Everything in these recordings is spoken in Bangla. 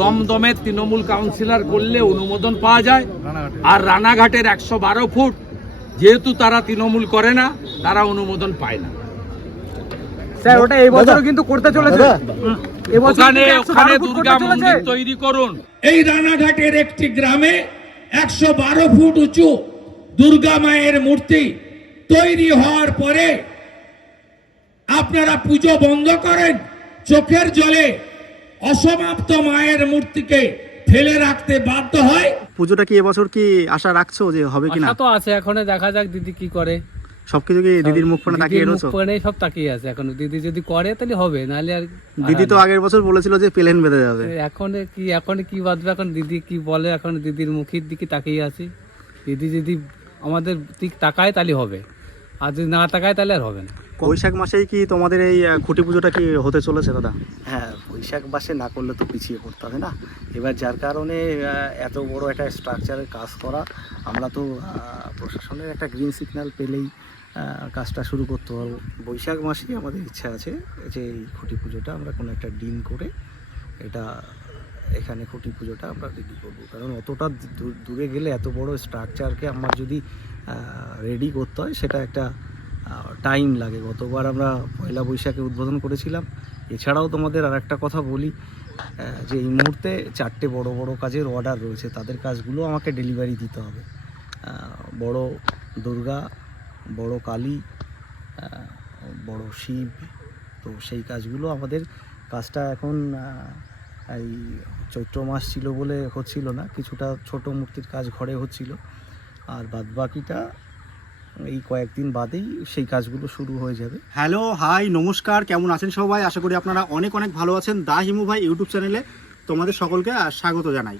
দমদমে তৃণমূল কাউন্সিলর করলে অনুমোদন পাওয়া যায়, আর রানাঘাটের 112 ফুট যেহেতু তারা তৃণমূল করে না, তারা অনুমোদন পায় না। স্যার ওটা এই বছর কিন্তু করতে চলেছে, ওখানে দুর্গা মন্দির তৈরি করুন। এই রানাঘাটের একটি গ্রামে 112 ফুট উঁচু দুর্গা মায়ের মূর্তি তৈরি হওয়ার পরে আপনারা পুজো বন্ধ করেন, চোখের জলে অসমাপ্ত মায়ের মূর্তিকে ফেলে রাখতে বাধ্য হয়। পুজোটা কি এবছর কি আশা রাখছো যে হবে কিনা? আশা তো আছে, এখন দেখা যাক দিদি কি করে। সবকিছু কি দিদির মুখ পানে তাকিয়ে রয়েছো? সব তাকিয়ে আছে, এখন দিদি যদি করে তাহলে হবে, নাহলে আর। দিদি তো আগের বছর বলেছিল যে প্লেন বেঁধে যাবে। এখন কি বাঁধবে, এখন দিদি কি বলে, এখন দিদির মুখের দিকে তাকিয়ে আছি। দিদি যদি আমাদের দিক তাকায় তাহলে হবে, আর যদি না তাকায় তাহলে আর হবে না। বৈশাখ মাসেই কি তোমাদের এই খুঁটি পুজোটা কি হতে চলেছে দাদা? হ্যাঁ, বৈশাখ মাসে না করলে তো পিছিয়ে পড়তে হবে না। এবার যার কারণে এত বড় একটা স্ট্রাকচারের কাজ করা, আমরা তো প্রশাসনের একটা গ্রিন সিগন্যাল পেলেই কাজটা শুরু করতে পারবো। বৈশাখ মাসেই আমাদের ইচ্ছা আছে যে এই খুঁটি পুজোটা আমরা কোনো একটা দিন করে এটা এখানে খুঁটি পুজোটা আমরা রেডি করবো। কারণ অতটা দূরে গেলে এত বড় স্ট্রাকচারকে আমার যদি রেডি করতে হয়, সেটা একটা টাইম লাগে। গতবার আমরা পয়লা বৈশাখে উদ্বোধন করেছিলাম। এছাড়াও তোমাদের আর একটা কথা বলি, যে এই মুহূর্তে 4টে বড় বড় কাজের অর্ডার রয়েছে, তাদের কাজগুলো আমাকে ডেলিভারি দিতে হবে। বড় দুর্গা, বড় কালী, বড় শিব, তো সেই কাজগুলো আমাদের কাজটা এখন এই চৈত্র মাস ছিল বলে হচ্ছিল না, কিছুটা ছোট মূর্তির কাজ ঘরে হচ্ছিল, আর বাদবাকিটা এই কয়েকদিন বাদেই সেই কাজগুলো শুরু হয়ে যাবে। হ্যালো, হাই, নমস্কার, কেমন আছেন সবাই? আশা করি আপনারা অনেক অনেক ভালো আছেন। দা হিমু ভাই ইউটিউব চ্যানেলে তোমাদের সকলকে স্বাগত জানাই।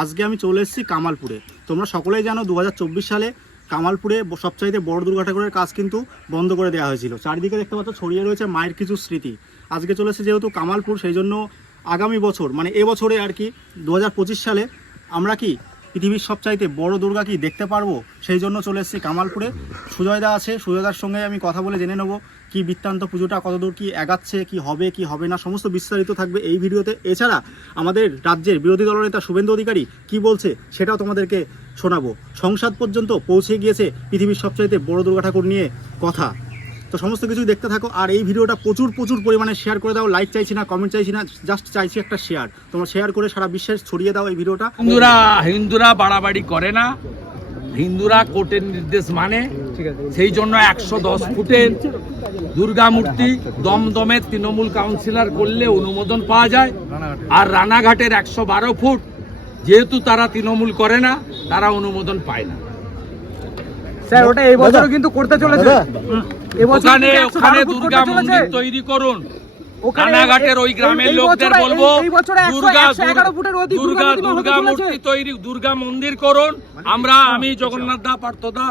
আজকে আমি চলে এসেছি কামালপুরে। তোমরা সকলেই জানো 2024 সালে কামালপুরে সবচাইতে বড় দুর্গা ঠাকুরের কাজ কিন্তু বন্ধ করে দেওয়া হয়েছিল। চারিদিকে দেখতে পাচ্ছ ছড়িয়ে রয়েছে মায়ের কিছু স্মৃতি। আজকে চলেছে যেহেতু কামালপুর, সেই জন্য আগামী বছর মানে এবছরে আর কি 2025 সালে আমরা কি পৃথিবীর সবচাইতে বড় দুর্গা কি দেখতে পারবো, সেই জন্য চলে এসেছি কামালপুরে। সুজয়দা আছে, সুজয়দার সঙ্গে আমি কথা বলে জেনে নেব কি বৃত্তান্ত, পুজোটা কতদূর কি এগাচ্ছে, কি হবে কি হবে না, সমস্ত বিস্তারিত থাকবে এই ভিডিওতে। এছাড়া আমাদের রাজ্যের বিরোধী দলনেতা শুভেন্দু অধিকারী কি বলছে সেটাও তোমাদেরকে শোনাবো। সংসদ পর্যন্ত পৌঁছে গিয়েছে পৃথিবীর সবচাইতে বড় দুর্গা ঠাকুর নিয়ে কথা। তো সমস্ত কিছুই দেখতে থাকো, আর এই ভিডিওটা প্রচুর পরিমাণে শেয়ার করে দাও। লাইক চাইছি না, কমেন্ট চাইছি না, জাস্ট চাইছি একটা শেয়ার। তোমরা শেয়ার করে সারা বিশ্বে ছড়িয়ে দাও এই ভিডিওটা। হিন্দুরা বাড়াবাড়ি করে না, হিন্দুরা কোর্টের নির্দেশ মানে। সেই জন্য 110 ফুটের দুর্গা মূর্তি দমদমে তৃণমূল কাউন্সিলর করলে অনুমোদন পাওয়া যায়, আর রানাঘাটের 112 ফুট যেহেতু তারা তৃণমূল করে না, তারা অনুমোদন পায় না। স্যার ওটা এই বছর কিন্তু করতে চলেছে, ওখানে দুর্গা মন্দির তৈরি করুন। রানাঘাটের ওই গ্রামের লোকদের বলবো দুর্গা মূর্তি তৈরি, দুর্গা মন্দির করুন। আমি জগন্নাথ দা, পার্থ দা,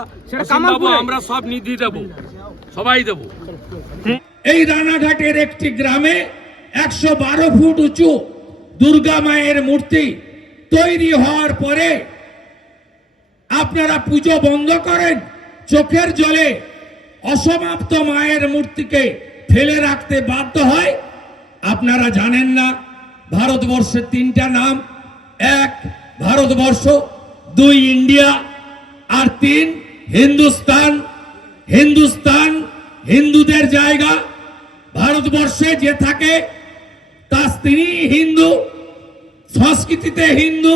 আমরা সব নিধি দেব, সবাই দেব। এই রানাঘাটের একটি গ্রামে 112 ফুট উঁচু দুর্গা মায়ের মূর্তি তৈরি হওয়ার পরে আপনারা পুজো বন্ধ করেন, চোখের জলে অসমাপ্ত মায়ের মূর্তিকে ফেলে রাখতে বাধ্য হয়। আপনারা জানেন না ভারতবর্ষের 3টা নাম, 1 ভারতবর্ষ, 2 ইন্ডিয়া, আর 3 হিন্দুস্তান। হিন্দুস্তান হিন্দুদের জায়গা, ভারতবর্ষে যে থাকে তিনি হিন্দু, সংস্কৃতিতে হিন্দু,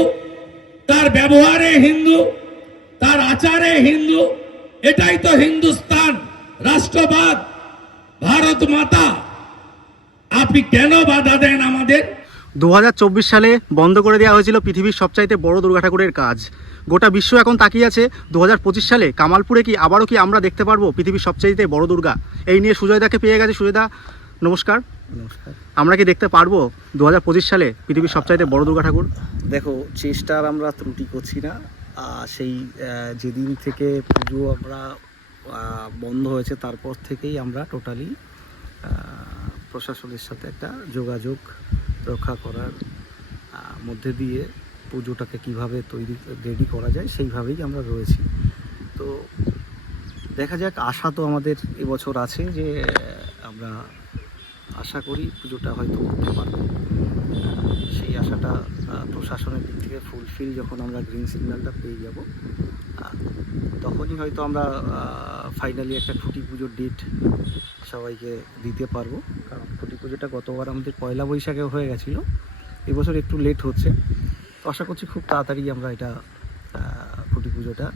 তার ব্যবহারে হিন্দু, তার আচারে হিন্দু। এটাই তো হিন্দুস্তান, রাষ্ট্রবাদ, ভারত মাতা। আপনি কেন বাধা দেন আমাদের? 2024 সালে বন্ধ করে দেওয়া হয়েছিল পৃথিবীর সবচাইতে বড় দুর্গা ঠাকুরের কাজ। গোটা বিশ্ব এখন তাকিয়ে আছে 2025 সালে কামালপুরে কি আবারও কি আমরা দেখতে পারবো পৃথিবীর সবচাইতে বড় দুর্গা। এই নিয়ে সুজয়দাকে পেয়ে গেছে। সুজয়দা নমস্কার। নমস্কার। আমরা কি দেখতে পারবো 2025 সালে পৃথিবীর সবচাইতে বড় দুর্গা ঠাকুর? দেখো, চেষ্টার আমরা ত্রুটি করছি না। সেই যেদিন থেকে পুজো আমরা বন্ধ হয়েছে তারপর থেকেই আমরা টোটালি প্রশাসনের সাথে একটা যোগাযোগ রক্ষা করার মধ্যে দিয়ে পুজোটাকে কিভাবে রেডি করা যায় সেইভাবেই আমরা রয়েছি। তো দেখা যাক, আশা তো আমাদের এবছর আছে যে আমরা আশা করি পুজোটা হয়তো করতে পারবো। সেই আশাটা প্রশাসনের দিক থেকে ফুলফিল যখন আমরা গ্রিন সিগন্যালটা পেয়ে যাব তখনই হয়তো আমরা ফাইনালি একটা খুঁটি পুজোর ডেট সবাইকে দিতে পারবো। কারণ খুঁটি পুজোটা গতবার আমাদের পয়লা বৈশাখে হয়ে গেছিলো, এবছর একটু লেট হচ্ছে। তো আশা করছি খুব তাড়াতাড়ি আমরা এটা খুঁটি পুজোটা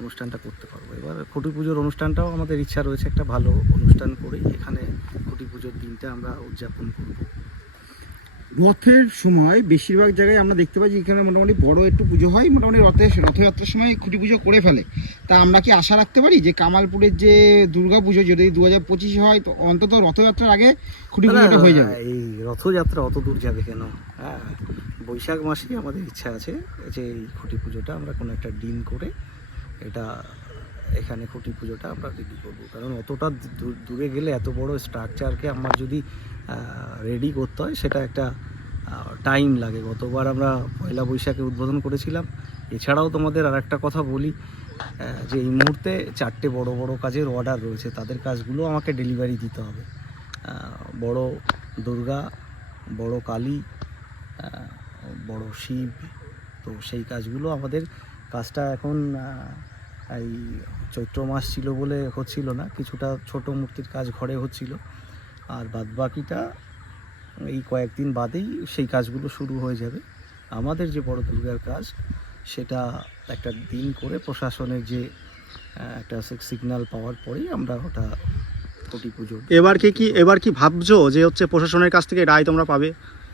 অনুষ্ঠানটা করতে পারবো। এবার খুঁটি পুজোর অনুষ্ঠানটাও আমাদের ইচ্ছা রয়েছে একটা ভালো অনুষ্ঠান করেই এখানে খুঁটি পুজোর দিনটা আমরা উদযাপন করব। রথের সময় বেশিরভাগ জায়গায় আমরা দেখতে পাই যে এখানে মোটামুটি বড় একটু পুজো হয়, মোটামুটি রথযাত্রার সময় খুঁটি পুজো করে ফেলে। তা আমরা কি আশা রাখতে পারি যে কামালপুরের যে দুর্গা পুজো যদি 2025 হয় তো অন্তত রথযাত্রার আগে খুঁটি পুজোটা হয়ে যাবে? এই রথযাত্রা অত দূর যাবে কেন? হ্যাঁ, বৈশাখ মাসেই আমাদের ইচ্ছা আছে যে এই খুঁটি পুজোটা আমরা কোনো একটা দিন করে এটা এখানে খুঁটি পুজোটা আমরা রেডি করবো। কারণ অতটা দূরে গেলে এত বড় স্ট্রাকচারকে আমার যদি রেডি করতে হয় সেটা একটা টাইম লাগে। গতবার আমরা পয়লা বৈশাখে উদ্বোধন করেছিলাম। এছাড়াও তোমাদের আর একটা কথা বলি যে এই মুহূর্তে 4টে বড় বড় কাজের অর্ডার রয়েছে, তাদের কাজগুলো আমাকে ডেলিভারি দিতে হবে। বড় দুর্গা, বড় কালী, বড় শিব, তো সেই কাজগুলো আমাদের কাজটা এখন এই চৈত্র মাস ছিল বলে হচ্ছিল না, কিছুটা ছোট মূর্তির কাজ ঘরে হচ্ছিল, আর বাদবাকিটা এই কয়েকদিন বাদেই সেই কাজগুলো শুরু হয়ে যাবে। আমাদের যে বড় দুর্গার কাজ সেটা একটা দিন করে প্রশাসনের যে একটা সিগন্যাল পাওয়ার পরেই আমরা ওটা খুঁটি পুজো। এবার কি ভাবছো যে হচ্ছে প্রশাসনের কাছ থেকে রায় তোমরা পাবে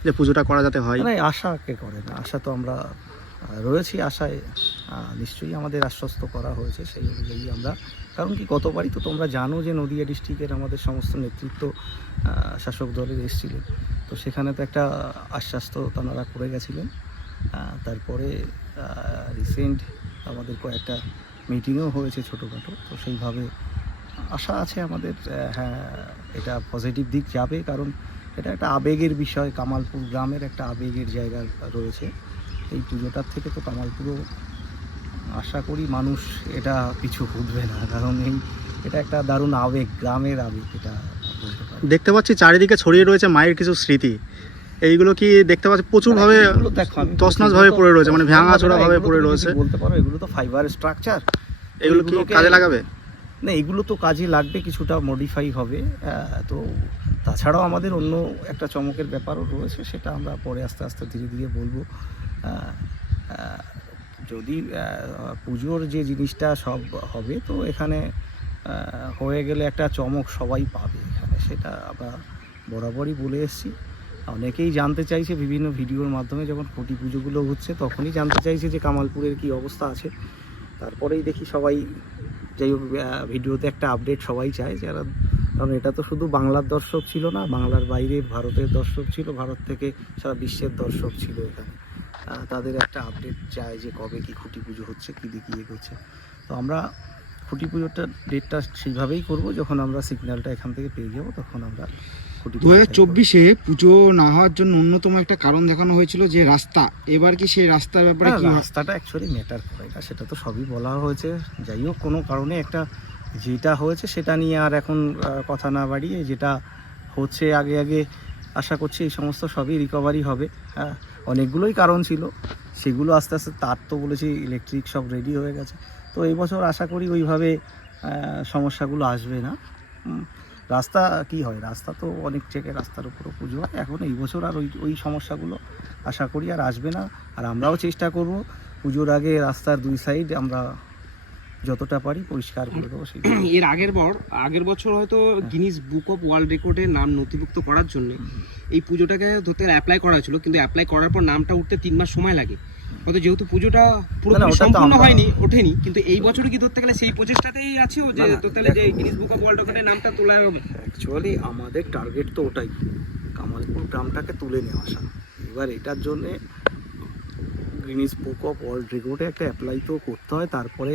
যে পুজোটা করা যাতে হয়? মানে আশা কে করে না, আশা তো আমরা রয়েছি, আশায় নিশ্চয়ই আমাদের আশ্বস্ত করা হয়েছে সেই অনুযায়ী আমরা। কারণ কি গতবারই তো তোমরা জানো যে নদিয়া ডিস্ট্রিক্টের আমাদের সমস্ত নেতৃত্ব শাসক দলের এসেছিলেন, তো সেখানে তো একটা আশ্বাস তো তাঁরা করে গেছিলেন। তারপরে রিসেন্ট আমাদের কয়েকটা মিটিংও হয়েছে ছোটোখাটো, তো সেইভাবে আশা আছে আমাদের। হ্যাঁ, এটা পজিটিভ দিক যাবে, কারণ এটা একটা আবেগের বিষয়। কামালপুর গ্রামের একটা আবেগের জায়গা রয়েছে এই পুজোটার থেকে। তো কামালপুরও আশা করি মানুষ এটা পিছু হুটবে না, কারণ এটা একটা দারুণ আবেগ, গ্রামের আবেগ এটা বলতে পারি। দেখতে পাচ্ছি চারিদিকে ছড়িয়ে রয়েছে মায়ের কিছু স্মৃতি, এইগুলো কি দেখতে পাচ্ছি প্রচুরভাবে তছনছভাবে পড়ে রয়েছে, মানে ভাঙাচোরাভাবে পড়ে রয়েছে। বলতে পারো এগুলো তো ফাইবার স্ট্রাকচার, এগুলো কি কাজে লাগাবে? না, এগুলো তো কাজে লাগবে, কিছুটা মডিফাই হবে। তো তাছাড়াও আমাদের অন্য একটা চমকের ব্যাপারও রয়েছে, সেটা আমরা পরে আস্তে আস্তে ধীরে ধীরে বলবো। যদি পুজোর যে জিনিসটা সব হবে, তো এখানে হয়ে গেলে একটা চমক সবাই পাবে এখানে, সেটা আমরা বরাবরই বলে এসেছি। অনেকেই জানতে চাইছে বিভিন্ন ভিডিওর মাধ্যমে, যখন খুঁটি পুজোগুলো হচ্ছে তখনই জানতে চাইছে যে কামালপুরের কি অবস্থা আছে। তারপরেই দেখি সবাই, যাই হোক, ভিডিওতে একটা আপডেট সবাই চায় যারা, কারণ এটা তো শুধু বাংলার দর্শক ছিল না, বাংলার বাইরে ভারতের দর্শক ছিল, ভারত থেকে সারা বিশ্বের দর্শক ছিল এখানে। তাদের একটা আপডেট চায় যে কবে কি খুঁটি পুজো হচ্ছে, কী দিকে এগোচ্ছে। তো আমরা খুঁটি পুজোটার ডেটটা সেইভাবেই করব, যখন আমরা সিগন্যালটা এখান থেকে পেয়ে যাবো তখন আমরা 2024-এ পুজো না হওয়ার জন্য অন্যতম একটা কারণ দেখানো হয়েছিল যে রাস্তা। এবার কি সেই রাস্তার ব্যাপারে কি? রাস্তাটা অ্যাকচুয়ালি ম্যাটার করে না, সেটা তো সবই বলা হয়েছে। যাই হোক, কোনো কারণে একটা যেটা হয়েছে সেটা নিয়ে আর এখন কথা না বাড়িয়ে, যেটা হচ্ছে আগে আগে আশা করছি এই সমস্ত সবই রিকভারি হবে। হ্যাঁ, অনেকগুলোই কারণ ছিল, সেগুলো আস্তে আস্তে, তার তো বলেছি ইলেকট্রিক সব রেডি হয়ে গেছে। তো এই বছর আশা করি ওইভাবে সমস্যাগুলো আসবে না। রাস্তা কি হয়, রাস্তা তো অনেক জায়গায় রাস্তার উপরও পুজো হয়, এখন এই বছর আর ওই সমস্যাগুলো আশা করি আর আসবে না। আর আমরাও চেষ্টা করব পুজোর আগে রাস্তার দুই সাইড আমরা যতটা পারি পরিষ্কার করে দেবো। এর আগের বছর হয়তো গিনিস বুক অফ ওয়ার্ল্ড রেকর্ডে নাম নথিভুক্ত করার জন্য এই পুজোটাকে ধরতে অ্যাপ্লাই করা হয়েছিল, কিন্তু অ্যাপ্লাই করার পর নামটা উঠতে 3 মাস সময় লাগে। হয়তো যেহেতু পুজোটা পুরোপুরি সম্পূর্ণ হয়নি, ওঠেনি, কিন্তু এই বছর কি ধরতে গেলে সেই প্রচেষ্টাতেই আছে যে ধরতে গেলে যে গিনিস বুক অফ ওয়ার্ল্ড রেকর্ডে নামটা তোলা হবে। অ্যাকচুয়ালি আমাদের টার্গেট তো ওটাই, কামালপুর গ্রামটাকে তুলে নিয়ে আসা। এবার এটার জন্যে গিনিস বুক অফ ওয়ার্ল্ড রেকর্ডে একটা অ্যাপ্লাই তো করতে হয়, তারপরে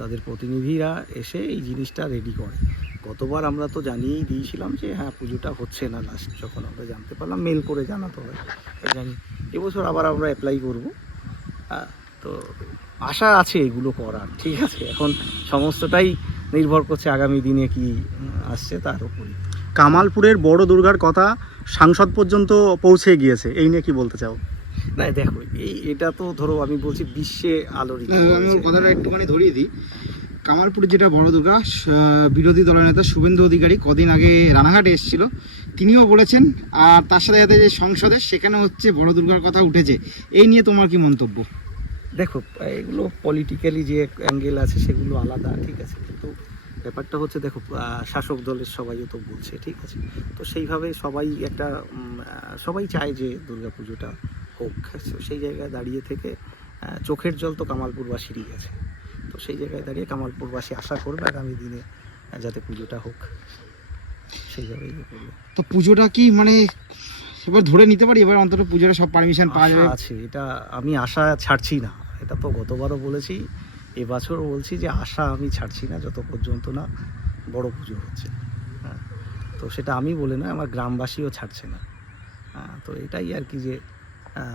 তাদের প্রতিনিধিরা এসে এই জিনিসটা রেডি করে। গতবার আমরা তো জানিয়েই দিয়েছিলাম যে হ্যাঁ পুজোটা হচ্ছে না, লাস্ট যখন আমরা জানতে পারলাম মেল করে জানাতে হবে জানি। এবছর আবার আমরা অ্যাপ্লাই করব। তো আশা আছে এগুলো করার, ঠিক আছে। এখন সমস্তটাই নির্ভর করছে আগামী দিনে কি আসছে তার উপরে। কামালপুরের বড় দুর্গার কথা সাংসদ পর্যন্ত পৌঁছে গিয়েছে, এই নিয়ে কি বলতে চাও? না দেখো, এটা তো ধরো আমি বলছি বিশ্বে আলোড়িত আমি ওর হয়েছে। কথাটা একটুখানি ধরিয়ে দিই। কামালপুরের যেটা বড় দুর্গা, বিরোধী দলনেতা শুভেন্দু অধিকারী কদিন আগে রানাঘাটে এসেছিল, তিনিও বলেছেন। আর তার সাথে সাথে যে সংসদে সেখানে হচ্ছে বড় দুর্গার কথা উঠেছে, এই নিয়ে তোমার কি মন্তব্য? দেখো, এগুলো পলিটিক্যালি যে অ্যাঙ্গেল আছে সেগুলো আলাদা, ঠিক আছে, কিন্তু ব্যাপারটা হচ্ছে দেখো, শাসক দলের সবাইও তো বলছে, ঠিক আছে, তো সেইভাবে সবাই একটা সবাই চায় যে দুর্গা পুজোটা হোক। সেই জায়গায় দাঁড়িয়ে থেকে চোখের জল তো কামালপুরবাসীরই আছে, তো সেই জায়গায় দাঁড়িয়ে কামালপুরবাসী আশা করবে আগামী দিনে যাতে পুজোটা হোক, সেইভাবেই করবে। তো পুজোটা কি মানে এবার ধরে নিতে পারি, এবার অন্তত পুজোটা সব পারমিশন পাওয়া যাবে? আশা আছে, এটা আমি আশা ছাড়ছি না, এটা তো গতবারও বলেছি, এবছরও বলছি যে আশা আমি ছাড়ছি না যত পর্যন্ত না বড় পুজো হচ্ছে। হ্যাঁ, তো সেটা আমি বলে না, আমার গ্রামবাসীও ছাড়ছে না। তো এটাই আর কি যে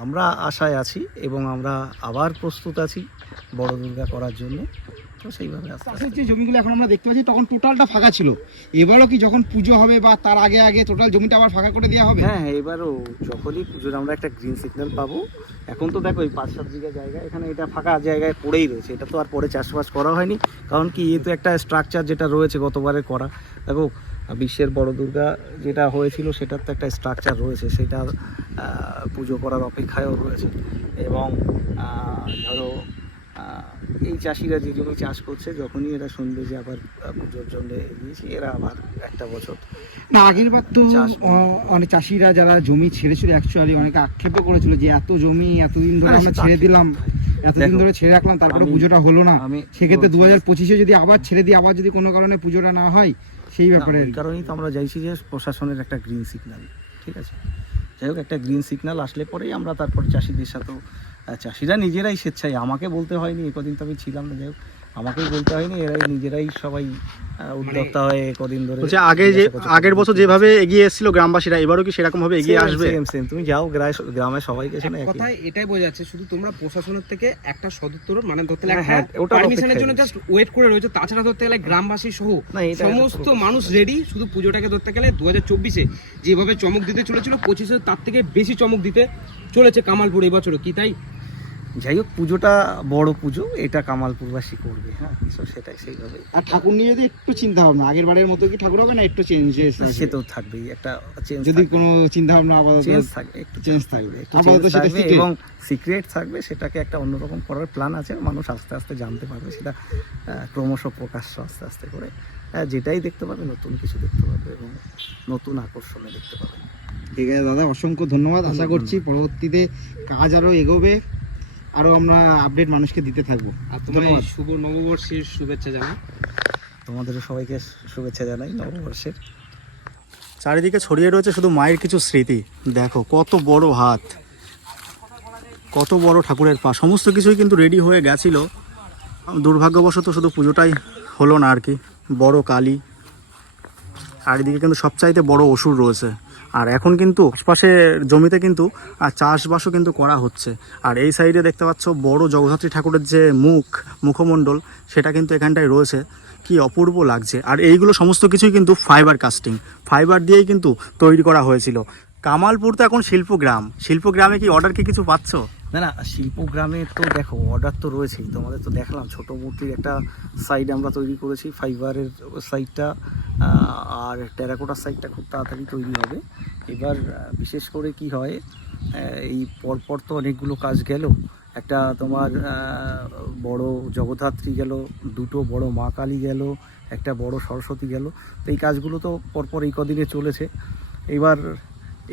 আমরা আশায় আছি এবং আমরা আবার প্রস্তুত আছি বড় দুর্গা করার জন্য। তো সেইভাবে আস্তে চাষের যে জমিগুলো এখন আমরা দেখতে পাচ্ছি তখন টোটালটা ফাঁকা ছিল, এবারও কি যখন পুজো হবে বা তার আগে আগে টোটাল জমিটা আবার ফাঁকা করে দেওয়া হবে? হ্যাঁ, এবারও যখনই পুজোর আমরা একটা গ্রিন সিগন্যাল পাবো, এখন তো দেখো এই 5-7 বিঘা জায়গা এখানে এটা ফাঁকা জায়গায় পড়েই রয়েছে, এটা তো আর পরে চাষবাস করা হয়নি, কারণ কি এ তো একটা স্ট্রাকচার যেটা রয়েছে গতবারে করা। দেখো, বিশ্বের বড় দুর্গা যেটা হয়েছিল সেটার তো একটা স্ট্রাকচার রয়েছে, সেটা পুজো করার অপেক্ষায়ও রয়েছে। এবং ধরো এই চাষিরা যে জমি চাষ করছে, যখনই এরা শুনবে যে আবার পুজোর জন্য এগিয়েছি, এরা আবার একটা বছর না, আগের বার তো চাষ অনেক চাষিরা যারা জমি ছেড়েছিল অ্যাকচুয়ালি অনেকে আক্ষেপও করেছিল যে এত জমি এতদিন ধরে আরে আমরা সেটা ছেড়ে দিলাম, এতদিন দেখো, ধরে ছেড়ে রাখলাম, তারপরে আমি- পুজোটা হলো না। আমি সেক্ষেত্রে বলছি- 2025-এ যদি আবার ছেড়ে দিই, আবার যদি কোনো কারণে পুজোটা না হয়, সেই ব্যাপারে এই কারণেই তো আমরা চাইছি যে প্রশাসনের একটা গ্রিন সিগন্যাল, ঠিক আছে, যাই হোক একটা গ্রিন সিগন্যাল আসলে পরেই আমরা তারপরে চাষিদের সাথেও, চাষিরা নিজেরাই স্বেচ্ছায়, আমাকে বলতে হয়নি, কদিন তো আমি ছিলাম না, যাই হোক আমাকেই বলতে হয়নি, এরাই নিজেরাই সবাই উদ্যোক্তা হয়ে কদিন ধরে বলছে আগের বছর যেভাবে এগিয়ে এসেছিল গ্রামবাসীরা, এবারও কি সেরকম ভাবে এগিয়ে আসবে? সেম তুমি যাও গ্রামে সবাইকে শোনো একই। কথায় এটাই বোঝা যাচ্ছে, শুধু তোমরা প্রশাসনের থেকে একটা সদুত্তর মানে ধরতে হ্যাঁ, গেলে হ্যাঁ, ওটার পারমিশনের অপেক্ষায় জন্য জাস্ট ওয়েট করে রয়েছে, তাছাড়া ধরতে গেলে গ্রামবাসী সহ না, এটা সমস্ত মানুষ রেডি। শুধু পুজোটাকে ধরতে গেলে 2024-এ যেভাবে চমক দিতে চলেছিল, 25-এ তার থেকে বেশি চমক দিতে চলেছে কামালপুর এবছরও, কি তাই? যাই হোক, পুজোটা বড় পুজো, এটা কামালপুরবাসী করবে, হ্যাঁ, তো সেটাই সেইভাবে। আর ঠাকুর নিয়ে যদি একটু চিন্তা ভাবনা, আগের বারের মতো কি ঠাকুর হবে না একটু চেঞ্জেস? সে তো থাকবেই, একটা চেঞ্জ যদি কোনো চিন্তা ভাবনা আপাতত চেঞ্জ থাকবে, একটু চেঞ্জ চেঞ্জ থাকবে, একটু আপাতত change সেটা থাকবে secret। এবং সিক্রেট থাকবে, সেটাকে একটা অন্যরকম করার প্ল্যান আছে, মানুষ আস্তে আস্তে জানতে পারবে, সেটা ক্রমশ প্রকাশ্য আস্তে আস্তে করে যেটাই দেখতে পাবে, নতুন কিছু দেখতে পাবে এবং নতুন আকর্ষণে দেখতে পাবে। ঠিক আছে দাদা, অসংখ্য ধন্যবাদ। আশা করছি পরবর্তীতে কাজ আরও এগোবে, আরও আমরা আপডেট মানুষকে দিতে থাকবো। আর তোমার এই ধন্যবাদ। শুভ নববর্ষের শুভেচ্ছা জানাই। তোমাদেরও সবাইকে শুভেচ্ছা জানাই নববর্ষের। চারিদিকে ছড়িয়ে রয়েছে শুধু মায়ের কিছু স্মৃতি। দেখো কত বড় হাত, কত বড় ঠাকুরের পা, সমস্ত কিছুই কিন্তু রেডি হয়ে গেছিল। দুর্ভাগ্যবশত শুধু পুজোটাই হলো না আর কি। বড় কালী, আর এদিকে কিন্তু সবচাইতে বড় অসুর রয়েছে। আর এখন কিন্তু আশপাশে জমিতে কিন্তু চাষবাসও কিন্তু করা হচ্ছে। আর এই সাইডে দেখতে পাচ্ছ বড় জগদ্ধাত্রী ঠাকুরের যে মুখমণ্ডল, সেটা কিন্তু এখানটায় রয়েছে। কি অপূর্ব লাগছে। আর এইগুলো সমস্ত কিছুই কিন্তু ফাইবার কাস্টিং, ফাইবার দিয়েই কিন্তু তৈরি করা হয়েছিল। কামালপুর তো এখন শিল্পগ্রাম, শিল্পগ্রামে কি অর্ডার কি কিছু পাচ্ছ? না না, শিল্পগ্রামে তো দেখো অর্ডার তো রয়েছেই, তোমাদের তো দেখলাম ছোট মূর্তির একটা সাইড আমরা তৈরি করেছি, ফাইবারের সাইডটা, আর টেরাকোটার সাইডটা খুব তাড়াতাড়ি তৈরি হবে। এবার বিশেষ করে কি হয়, এই পরপর তো অনেকগুলো কাজ গেল, একটা তোমার বড় জগদ্ধাত্রী গেল, দুটো বড় মা কালী গেল, একটা বড় সরস্বতী গেল, তো এই কাজগুলো তো পরপর এই কদিনে চলেছে। এবার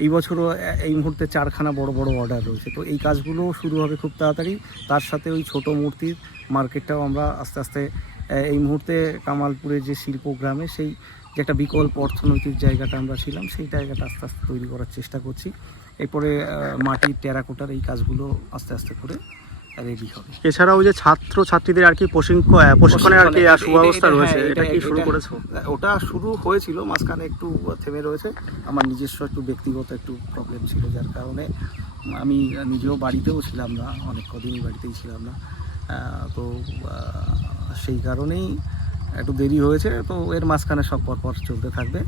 এই বছরও এই মুহূর্তে 4খানা বড় বড় অর্ডার রয়েছে, তো এই কাজগুলো শুরু হবে খুব তাড়াতাড়ি। তার সাথে ওই ছোট মূর্তির মার্কেটটাও আমরা আস্তে আস্তে এই মুহূর্তে কামালপুরের যে শিল্পগ্রামে সেই যে একটা বিকল্প অর্থনৈতিক জায়গাটা আমরা ছিলাম, সেই জায়গাটা আস্তে আস্তে তৈরি করার চেষ্টা করছি। এরপরে মাটির টেরাকোটার এই কাজগুলো আস্তে আস্তে করে রেডি হবে। এছাড়াও যে ছাত্র ছাত্রীদের আর কি প্রশিক্ষণের আর কি সুব্যবস্থা রয়েছে, এটা কি শুরু করেছো? ওটা শুরু হয়েছিল, মাঝখানে একটু থেমে রয়েছে। আমার নিজস্ব একটু ব্যক্তিগত একটু প্রবলেম ছিল, যার কারণে আমি নিজেও বাড়িতেও ছিলাম না, অনেক কদিনই বাড়িতেই ছিলাম না। তো সেই কারণেই একটু দেরি হয়েছে, তো এর মাঝখানে সব পর চলতে থাকবে।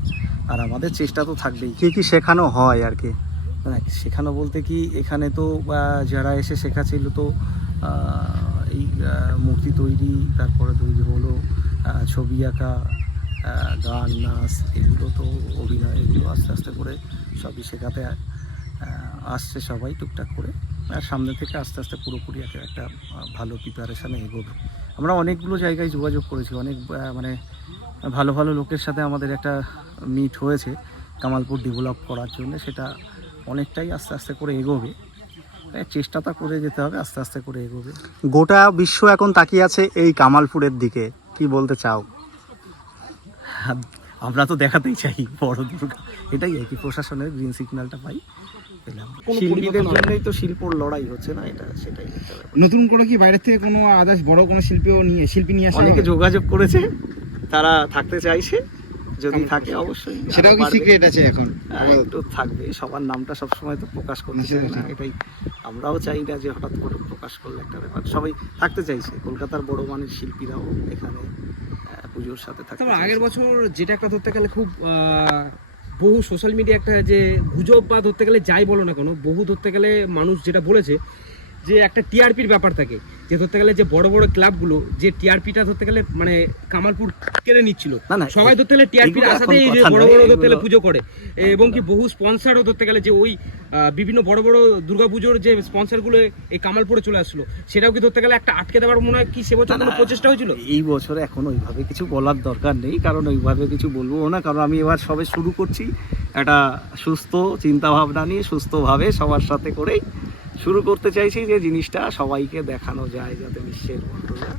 আর আমাদের চেষ্টা তো থাকবেই। কি কি শেখানো হয় আর কি? শেখানো বলতে কি, এখানে তো যারা এসে শেখাচ্ছিল তো এই মূর্তি তৈরি, তারপরে তৈরি হলো ছবি আঁকা, গান, নাচ, এগুলো তো অভিনয়, এগুলো আস্তে আস্তে করে সবই শেখাতে আসছে সবাই টুকটাক করে। আর সামনে থেকে আস্তে আস্তে পুরোপুরি একটা ভালো প্রিপারেশানে এগোবে। আমরা অনেকগুলো জায়গায় যোগাযোগ করেছি, অনেক মানে ভালো ভালো লোকের সাথে আমাদের একটা মিট হয়েছে কামালপুর ডেভেলপ করার জন্য। সেটা অনেকটাই আস্তে আস্তে করে এগোবে, চেষ্টাটা করে যেতে হবে, আস্তে আস্তে করে এগোবে। গোটা বিশ্ব এখন তাকিয়ে আছে এই কামালপুরের দিকে, কি বলতে চাও? আমরা তো দেখাতেই চাই বড় দুর্গা, এটাই আর কি। প্রশাসনের গ্রিন সিগন্যালটা পাই, পেলাম। শিল্পীদের জন্যই তো শিল্পর লড়াই হচ্ছে না, এটা সেটাই হচ্ছে ব্যাপার। নতুন করে কি বাইরে থেকে কোনো আদার্স বড় কোনো শিল্পী নিয়ে আসা? অনেকে যোগাযোগ করেছে, তারা থাকতে চাইছে, যদি থাকে অবশ্যই। সেটাও কি সিক্রেট আছে এখন? একটু থাকবে, সবার নামটা সবসময় তো প্রকাশ করতে চাই না, এটাই। আমরাও চাই না যে হঠাৎ করে প্রকাশ করলে একটা ব্যাপার। সবাই থাকতে চাইছে, কলকাতার বড় মানের শিল্পীরাও এখানে পুজোর সাথে থাকতে তবে চাইছে। আগের বছর যেটা একটা ধরতে গেলে খুব বহু সোশ্যাল মিডিয়া একটা যে গুজব বা ধরতে গেলে যাই বলো না কেন, বহু ধরতে গেলে মানুষ যেটা বলেছে যে একটা টিআরপির ব্যাপার থাকে, যে ধরতে গেলে যে বড় বড় ক্লাবগুলো যে টিআরপিটা ধরতে গেলে মানে কামালপুর কেড়ে নিচ্ছিল, না, সবাই ধরতে গেলে টিআরপির এগুলো আশাতেই এখন যে কথা বড় নয়, বড় ধরতে গেলে এগুলো- পুজো করে। এবং কি বহু স্পন্সরও ধরতে গেলে যে ওই বিভিন্ন বড় বড় দুর্গাপুজোর যে স্পন্সরগুলো এই কামালপুরে চলে আসলো, সেটাও কি ধরতে গেলে একটা আটকে দেওয়ার মনে হয় কি সে বছর কোনো প্রচেষ্টা হয়েছিল? এই বছরে এখন ওইভাবে কিছু বলার দরকার নেই, কারণ ওইভাবে কিছু বলবো না, কারণ আমি এবার সবে শুরু করছি একটা সুস্থ চিন্তা ভাবনা নিয়ে, সুস্থভাবে সবার সাথে করেই শুরু করতে চাইছি, যে জিনিসটা সবাইকে দেখানো যায় যাতে বিশ্বের বন্ধুরা,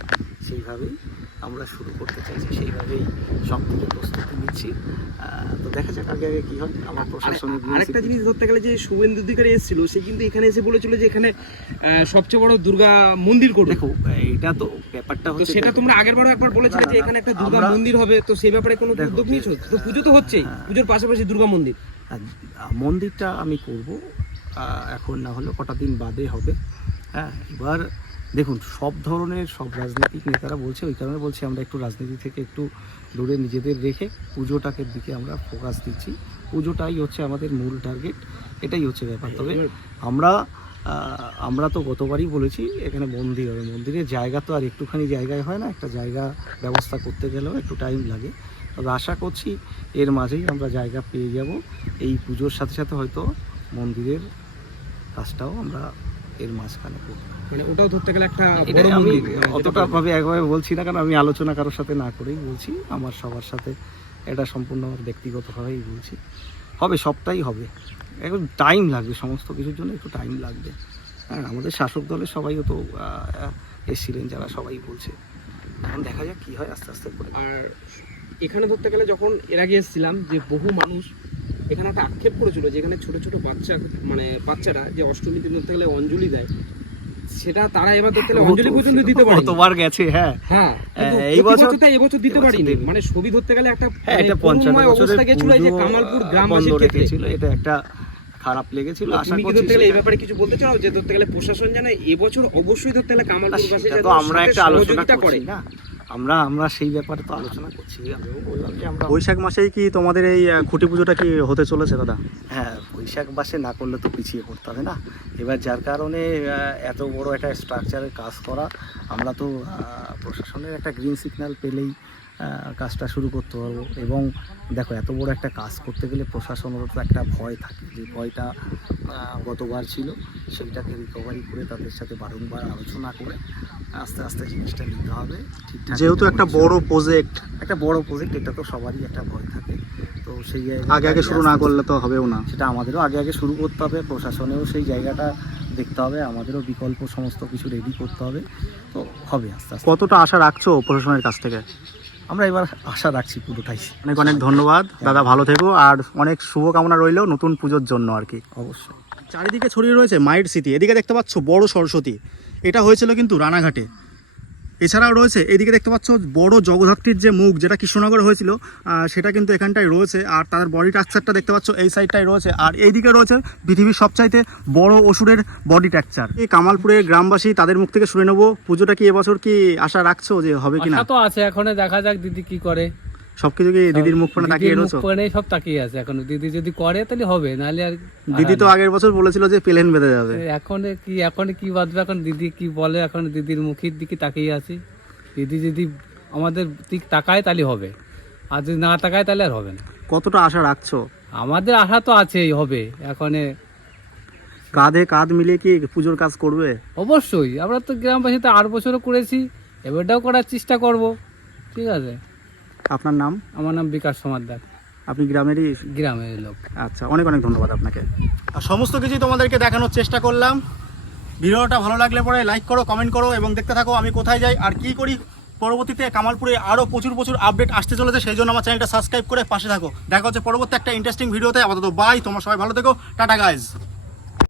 সেইভাবেই আমরা শুরু করতে চাইছি, সেইভাবেই সব থেকে প্রস্তুতি নিচ্ছি। তো দেখা যাক আগে আগে কি হয়। আমার প্রশাসনিক আরেকটা জিনিস ধরতে গেলে যে শুভেন্দু অধিকারী এসেছিল, সে কিন্তু এখানে এসে বলেছিল যে এখানে সবচেয়ে বড় দুর্গা মন্দির করবে। দেখো, এটা তো ব্যাপারটা তো হচ্ছে, সেটা তোমরা আগের বারও একবার বলেছিলে যে এখানে একটা দুর্গা মন্দির হবে, তো সেই ব্যাপারে কোনো দেখো, উদ্যোগ নিয়েছো? তো পুজো তো হচ্ছেই, পুজোর পাশাপাশি দুর্গা মন্দির। মন্দিরটা আমি করব, এখন না হলেও কটা দিন বাদে হবে। হ্যাঁ, এবার দেখুন, সব ধরনের সব রাজনৈতিক নেতারা বলছে, ওই কারণে বলছি আমরা একটু রাজনীতি থেকে একটু দূরে নিজেদের রেখে পুজোটাকে দিকে আমরা ফোকাস দিচ্ছি। পুজোটাই হচ্ছে আমাদের মূল টার্গেট, এটাই হচ্ছে ব্যাপার। তবে আমরা তো গতবারই বলেছি এখানে মন্দির হবে, মন্দিরের জায়গা তো আর একটুখানি জায়গায় হয় না, একটা জায়গা ব্যবস্থা করতে গেলেও একটু টাইম লাগে। তবে আশা করছি এর মাঝেই আমরা জায়গা পেয়ে যাব। এই পুজোর সাথে সাথে হয়তো মন্দিরের কাজটাও আমরা এর মাঝখানে করব। মানে ওটাও ধরতে গেলে একটা এটা বড় আমি মন্দির। অতটা ভাবে একভাবে বলছি না, কারণ আমি আলোচনা কারোর সাথে না করেই বলছি, আমার সবার সাথে এটা সম্পূর্ণ আমার ব্যক্তিগতভাবেই বলছি। হবে, সবটাই হবে, এখন টাইম লাগবে, সমস্ত কিছুর জন্য একটু টাইম লাগবে। হ্যাঁ, আমাদের শাসক দলের সবাইও তো এসেছিলেন, যারা সবাই বলছে, এখন দেখা যাক কী হয় আস্তে আস্তে করে। আর এখানে ধরতে গেলে যখন এর আগে এসেছিলাম, যে বহু মানুষ এখানে একটা আক্ষেপ করেছিল যে এখানে ছোট ছোট বাচ্চারা যে অষ্টমী দিন ধরতে গেলে অঞ্জলি দেয়, সেটা তারা এবার ধরতে গেলে অঞ্জলি পর্যন্ত দিতে পারে। কতবার গেছে। হ্যাঁ, হ্যাঁ, এই বছর এবছর দিতে এবছর পারিনি। দেবে। মানে ছবি ধরতে গেলে একটা হ্যাঁ, এটা করুণময় 55 অবস্থা বছরের গেছিল এই যে পুজো কামালপুর বন্ধ গ্রামবাসীর ক্ষেত্রে। রেখেছিল, এটা একটা খারাপ লেগেছিল। আশা তুমি কি করছি ধরতে গেলে এই সেটা- ব্যাপারে কিছু বলতে চাও, যে ধরতে গেলে প্রশাসন জানে এবছর অবশ্যই ধরতে গেলে কামালপুরবাসী সেটা যাতে তো আমরা সাথে একটা আলোচনা সহযোগিতা করে। করছি না, আমরা সেই ব্যাপারে তো আলোচনা করছি। আমিও বললাম যে আমরা বৈশাখ মাসেই কি তোমাদের এই খুঁটি পুজোটা কি হতে চলেছে দাদা? হ্যাঁ, বৈশাখ মাসে না করলে তো পিছিয়ে পড়তে হবে না। এবার যার কারণে এত বড় একটা স্ট্রাকচারের কাজ করা, আমরা তো প্রশাসনের একটা গ্রিন সিগন্যাল পেলেই কাজটা শুরু করতে পারবো। এবং দেখো, এত বড় একটা কাজ করতে গেলে প্রশাসনেরও তো একটা ভয় থাকে, যে ভয়টা গতবার ছিল, সেইটাকে রিকভারি করে তাদের সাথে বারংবার আলোচনা করে আস্তে আস্তে জিনিসটা নিতে হবে ঠিকঠাক। যেহেতু একটা বড় প্রজেক্ট, একটা বড় প্রজেক্ট, এটা তো সবারই একটা ভয় থাকে, তো সেই জায়গায় আগে আগে শুরু না করলে তো হবেও না। সেটা আমাদেরও আগে আগে শুরু করতে হবে, প্রশাসনেও সেই জায়গাটা দেখতে হবে, আমাদেরও বিকল্প সমস্ত কিছু রেডি করতে হবে, তো হবে আস্তে আস্তে। কতটা আশা রাখছো প্রশাসনের কাছ থেকে? আমরা এবার আশা রাখছি পুরোটাই। অনেক অনেক ধন্যবাদ দাদা, ভালো থেকো, আর অনেক শুভকামনা রইল নতুন পুজোর জন্য আর কি। অবশ্যই। চারিদিকে ছড়িয়ে রয়েছে মাইট স্মৃতি। এদিকে দেখতে পাচ্ছ বড় সরস্বতী, এটা হয়েছিল কিন্তু রানাঘাটে। এছাড়াও রয়েছে এইদিকে দেখতে পাচ্ছ বড় জগদ্ধাত্রীর যে মুখ, যেটা কৃষ্ণনগরে হয়েছিল, সেটা কিন্তু এখানটায় রয়েছে। আর তাদের বডি স্ট্রাকচারটা দেখতে পাচ্ছ এই সাইডটাই রয়েছে। আর এইদিকে রয়েছে পৃথিবীর সবচাইতে বড় অসুরের বডি স্ট্রাকচার। এই কামালপুরের গ্রামবাসী তাদের মুখ থেকে শুনে নেবো, পুজোটা কি এবছর কি আশা রাখছো যে হবে কিনা? আশা তো আছে, এখন দেখা যাক দিদি কি করে। সবকিছু কি দিদির মুখ পানে তাকিয়ে রয়েছে? সব তাকিয়ে আছে এখন, দিদি যদি করে তাহলে হবে, নাহলে আর দিদি তো আগের বছর বলেছিল যে প্লেন বেঁধে যাবে। এখন কি বাঁধবে, এখন দিদি কি বলে, এখন দিদির মুখের দিকে তাকিয়ে আছি। দিদি যদি আমাদের দিক তাকায় তাহলে হবে, আর যদি না তাকায় তাহলে আর হবে না। কতটা আশা রাখছো? আমাদের আশা তো আছেই হবে। এখন কাঁধে কাঁধ মিলিয়ে কি পুজোর কাজ করবে? অবশ্যই, আমরা তো গ্রামবাসীতে 8 বছরও করেছি, এবারটাও করার চেষ্টা করব। ঠিক আছে। আপনার নাম? আমার নাম বিকাশ সমাদ্দার। আপনি গ্রামেরই? গ্রামের লোক। আচ্ছা, অনেক অনেক ধন্যবাদ আপনাকে। আর সমস্ত কিছুই তোমাদেরকে দেখানোর চেষ্টা করলাম। ভিডিওটা ভালো লাগলে পরে লাইক করো, কমেন্ট করো এবং দেখতে থাকো আমি কোথায় যাই আর কি করি। পরবর্তীতে কামালপুরে আরও প্রচুর আপডেট আসতে চলেছে, সেই জন্য আমার চ্যানেলটা সাবস্ক্রাইব করে পাশে থাকো। দেখা হচ্ছে পরবর্তী একটা ইন্টারেস্টিং ভিডিওতে। আপাতত বাই, তোমরা সবাই ভালো থেকো, টাটা গাইজ।